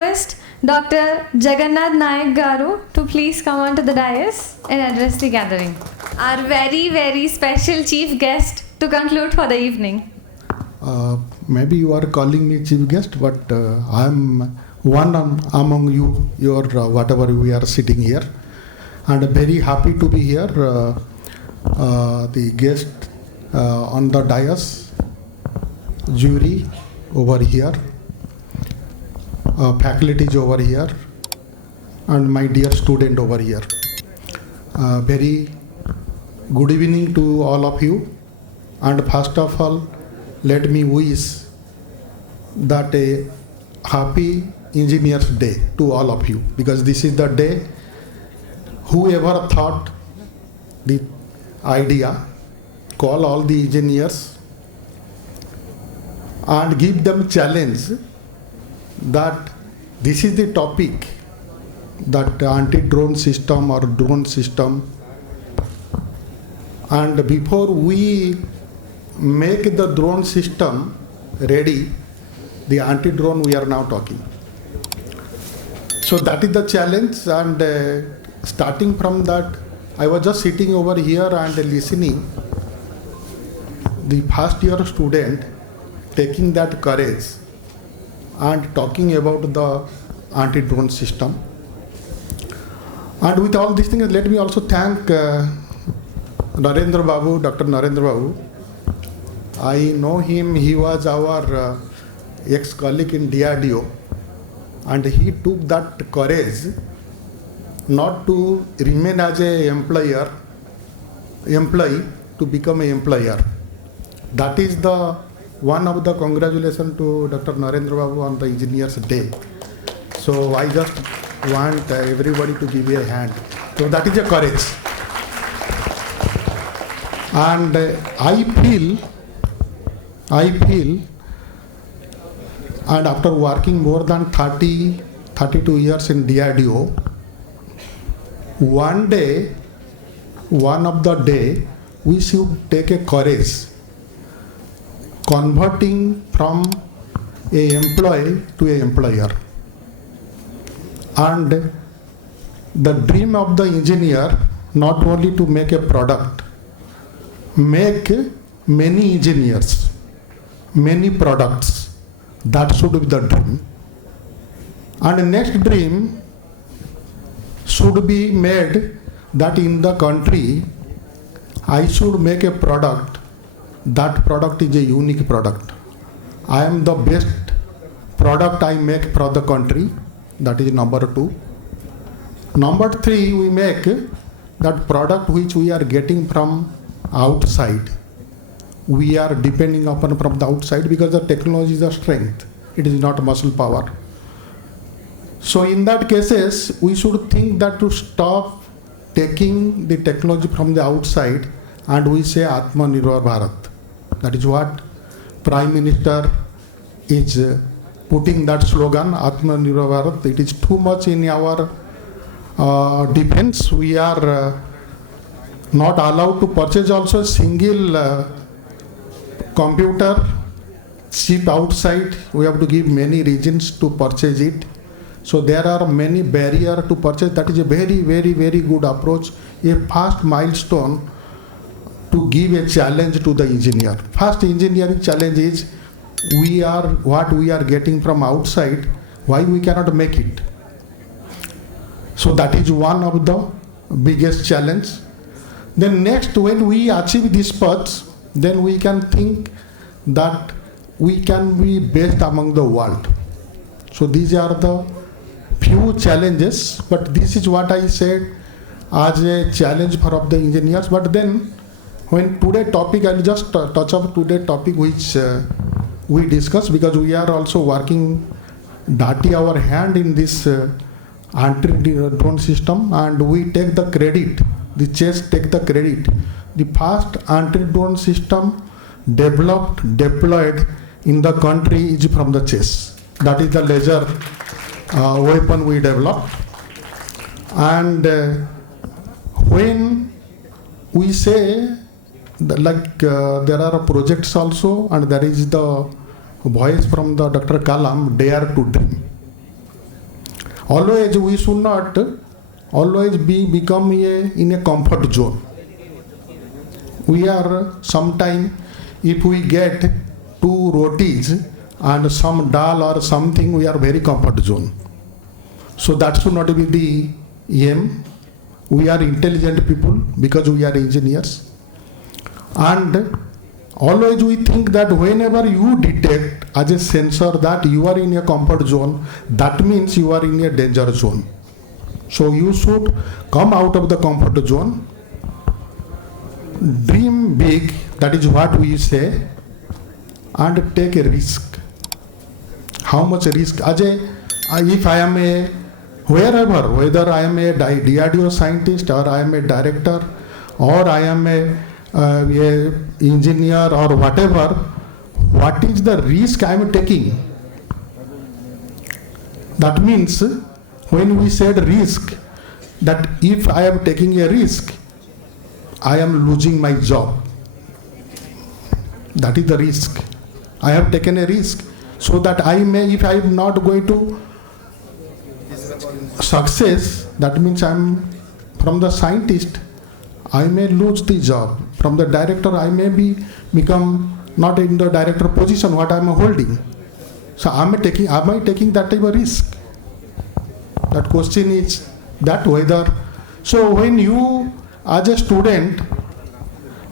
Request Dr. Jaganadh Nayak Garu to please come onto the dais and address the gathering. Our very special chief guest to conclude for the evening. Maybe you are calling me chief guest, but I am one among you, your whatever we are sitting here, and very happy to be here. The guest on the dais, jury over here, faculties over here, and my dear student over here. Very good evening to all of you, and first of all, let me wish that a happy Engineers Day to all of you, because this is the day whoever thought the idea, call all the engineers and give them challenge that this is the topic, that anti-drone system or drone system, and before we make the drone system ready, the anti-drone we are now talking. So that is the challenge, and starting from that, I was just sitting over here and listening the first year student taking that courage and talking about the anti-drone system. And with all these things, let me also thank Narendra Babu, Dr. Narendra Babu. I know him, he was our ex-colleague in DRDO, and he took that courage not to remain as an employee to become an employer. That is the one of the congratulations to Dr. Narendra Babu on the Engineers Day. So I just want everybody to give a hand. So that is a courage. And I feel, and after working more than 32 years in DRDO, one of the day, we should take a courage, converting from a employee to an employer. And the dream of the engineer, not only to make a product, make many engineers, many products. That should be the dream. And the next dream should be made that in the country, I should make a product. That product is a unique product. I am the best product I make for the country. That is number 2. Number 3, we make that product which we are getting from outside. We are depending upon from the outside because the technology is a strength. It is not muscle power. So in that cases, we should think that to stop taking the technology from the outside, and we say Atmanirbhar Bharat. That is what Prime Minister is putting that slogan, Atmanirbhar Bharat. It is too much in our defense. We are not allowed to purchase also single computer chip outside. We have to give many reasons to purchase it. So there are many barriers to purchase. That is a very good approach, a fast milestone to give a challenge to the engineer. First engineering challenge is what we are getting from outside, why we cannot make it. So that is one of the biggest challenge. Then next, when we achieve this path, then we can think that we can be best among the world. So these are the few challenges, but this is what I said as a challenge for of the engineers. But then when today topic, I'll just touch up today topic which we discuss, because we are also working dirty our hand in this anti-drone system, and we take the credit, the chess take the credit. The first anti-drone system developed, deployed in the country is from the chess. That is the laser weapon we developed. And when we say that, there are projects also, and there is the voice from the Dr. Kalam, Dare to Dream. always we should not always become in a comfort zone. We are sometime, if we get 2 rotis and some dal or something, we are very comfort zone. So that should not be the aim. We are intelligent people because we are engineers. And always we think that whenever you detect as a sensor that you are in a comfort zone, that means you are in a danger zone. So you should come out of the comfort zone, dream big, that is what we say, and take a risk. How much risk? If I am a, wherever, whether I am a DRDO scientist or I am a director or I am a engineer or whatever, what is the risk I am taking? That means when we said risk, that if I am taking a risk, I am losing my job. That is the risk. I have taken a risk so that I may, if I am not going to success, that means I am from the scientist, I may lose the job. From the director, I may become not in the director position what I am holding. So am I taking that type of risk? That question is that whether. So when you as a student,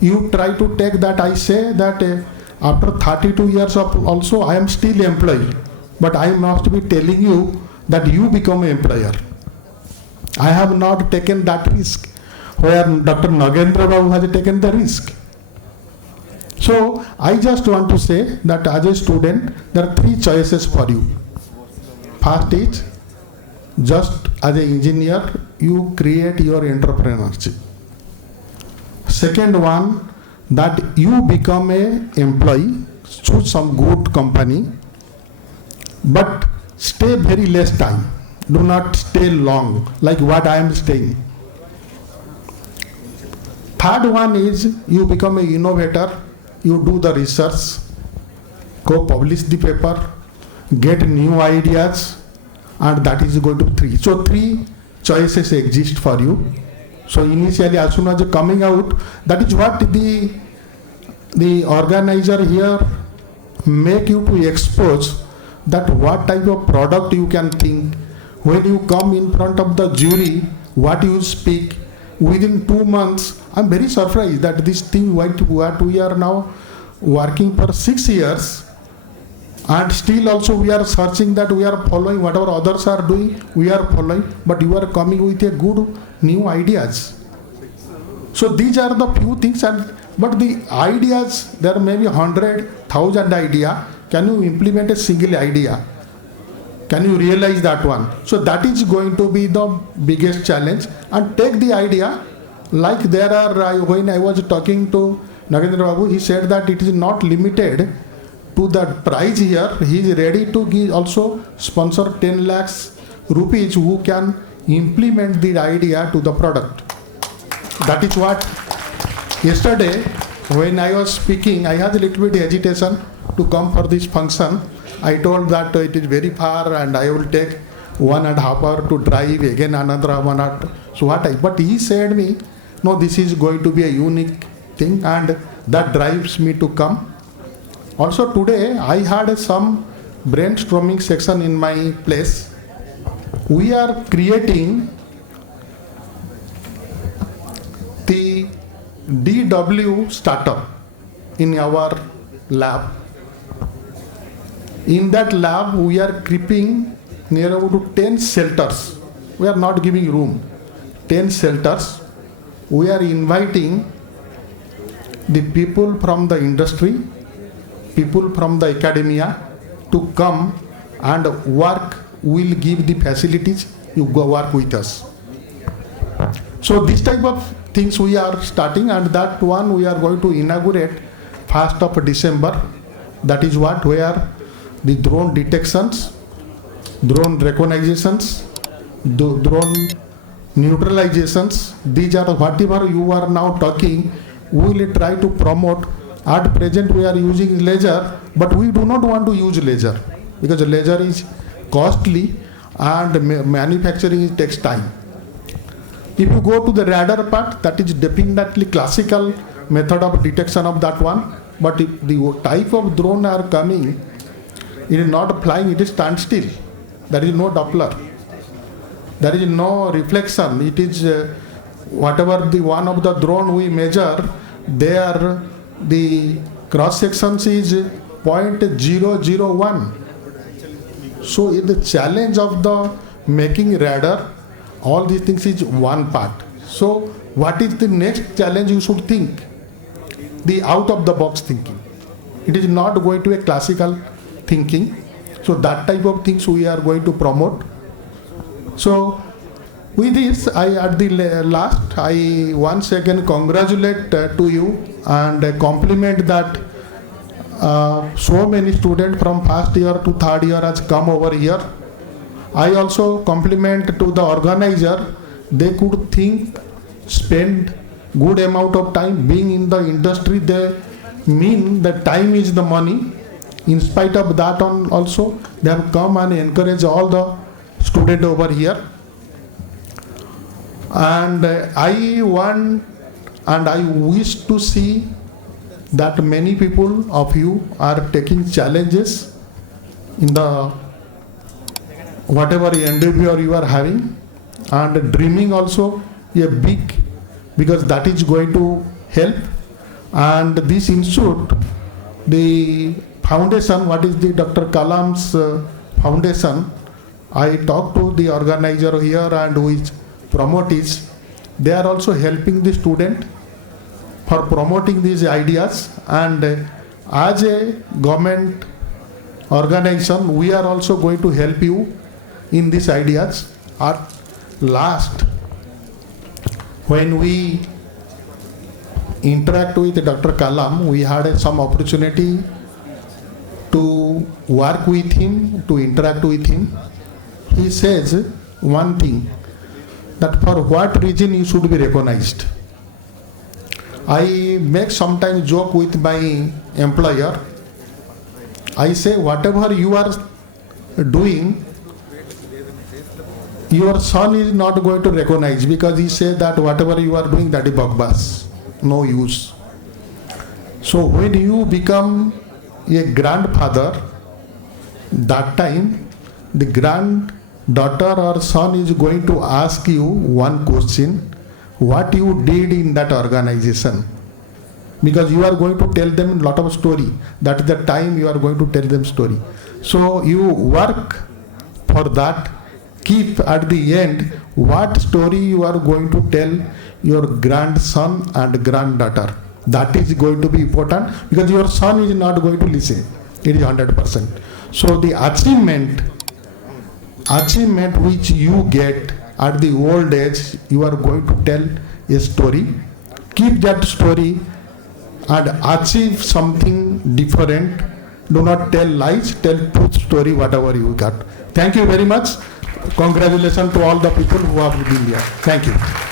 you try to take that, I say that after 32 years of also I am still employee, but I must be telling you that you become an employer. I have not taken that risk where Dr. Nagendra Babu has taken the risk. So I just want to say that as a student, there are 3 choices for you. First is, just as an engineer, you create your entrepreneurship. Second one, that you become an employee, choose some good company, but stay very less time. Do not stay long, like what I am staying. Third one is, you become an innovator, you do the research, go publish the paper, get new ideas, and that is going to 3. So 3 choices exist for you. So initially, as soon as you're coming out, that is what the organizer here make you to expose, that what type of product you can think. When you come in front of the jury, what you speak, within 2 months, I'm very surprised that this thing what we are now working for 6 years, and still also we are searching, that we are following whatever others are doing, we are following, but you are coming with a good new ideas. So these are the few things, but the ideas, there may be 100,000 idea. Can you implement a single idea? Can you realize that one? So that is going to be the biggest challenge. And take the idea, like there are, when I was talking to Nagendra Babu, he said that it is not limited to the price here. He is ready to give also sponsor 10 lakhs rupees who can implement the idea to the product. That is what yesterday when I was speaking, I had a little bit hesitation to come for this function. I told that it is very far and I will take 1.5 hours to drive, again another 1 hour. So but he said me, no, this is going to be a unique thing, and that drives me to come. Also today I had some brainstorming section in my place. We are creating the DW startup in our lab. In that lab, we are keeping near about 10 shelters. We are not giving room. 10 shelters. We are inviting the people from the industry, people from the academia to come and work. We will give the facilities. You go work with us. So this type of things we are starting, and that one we are going to inaugurate 1st of December. That is what, where the drone detections, drone recognitions, drone neutralizations, these are whatever you are now talking, we will try to promote. At present we are using laser, but we do not want to use laser because laser is costly, and manufacturing it takes time. If you go to the radar part, that is definitely classical method of detection of that one. But if the type of drone are coming, it is not flying, it is standstill. There is no Doppler. There is no reflection. It is whatever the one of the drone we measure, there the cross sections is 0.001. So in the challenge of the making radar, all these things is one part. So what is the next challenge you should think? The out of the box thinking. It is not going to a classical thinking. So that type of things we are going to promote. So with this, at the last, I once again congratulate to you and compliment that so many students from first year to third year has come over here. I also compliment to the organizer. They could think, spend good amount of time being in the industry. They mean that time is the money. In spite of that also, they have come and encourage all the students over here. And I want and I wish to see that many people of you are taking challenges in the whatever endeavor you are having, and dreaming also a big, because that is going to help. And this institute, the foundation, what is the Dr. Kalam's foundation, I talked to the organizer here and which promotees, they are also helping the student for promoting these ideas. And as a government organization, we are also going to help you in these ideas. At last, when we interact with Dr. Kalam, we had some opportunity to work with him, to interact with him. He says one thing, that for what reason you should be recognized. I make sometimes joke with my employer. I say, whatever you are doing, your son is not going to recognize, because he said that whatever you are doing, that is bugbus, no use. So when you become a grandfather, that time the granddaughter or son is going to ask you one question, what you did in that organization, because you are going to tell them a lot of story. That is the time you are going to tell them story. So you work for that. Keep at the end what story you are going to tell your grandson and granddaughter. That is going to be important, because your son is not going to listen. It is 100%. So the achievement which you get at the old age, you are going to tell a story. Keep that story and achieve something different. Do not tell lies, tell truth story, whatever you got. Thank you very much. Congratulations to all the people who have been here. Thank you.